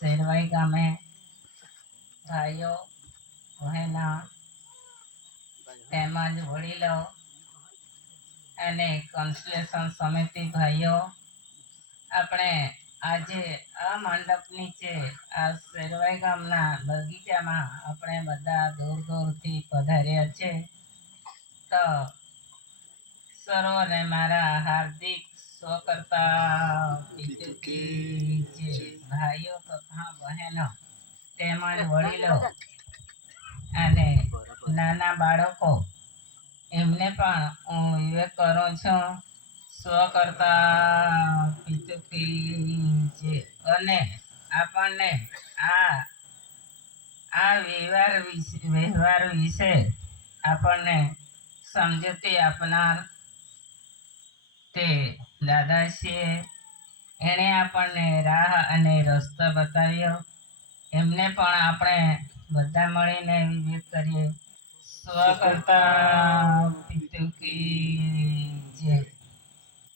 શેરવાઈ ગામે ભાઈઓ બહેનો તેમજ વડીલો અને કન્સલેશન સમિતિ ભાઈઓ આપણે આજે આ મંડપ નીચે આ શેરવાઈ ગામના બગીચામાં આપણે બધા દૂર દૂરથી પધાર્યા છે. તો સર્વને મારા હાર્દિક સ્વાગતા ભાઈઓ તથા બહેનો તેમજ વડીલો અને નાના બાળકો એમને પણ હું વિવેક કરું છું. સ્વકર્તા અને આપણને આ વ્યવહાર વિશે આપણને સમજૂતી આપનાર તે દાદાશ્રીએ એણે આપણને રાહ અને રસ્તો બતાવ્યો. એમને પણ આપણે બધા મળીને વિવેક કરીએ. સ્વકર્તા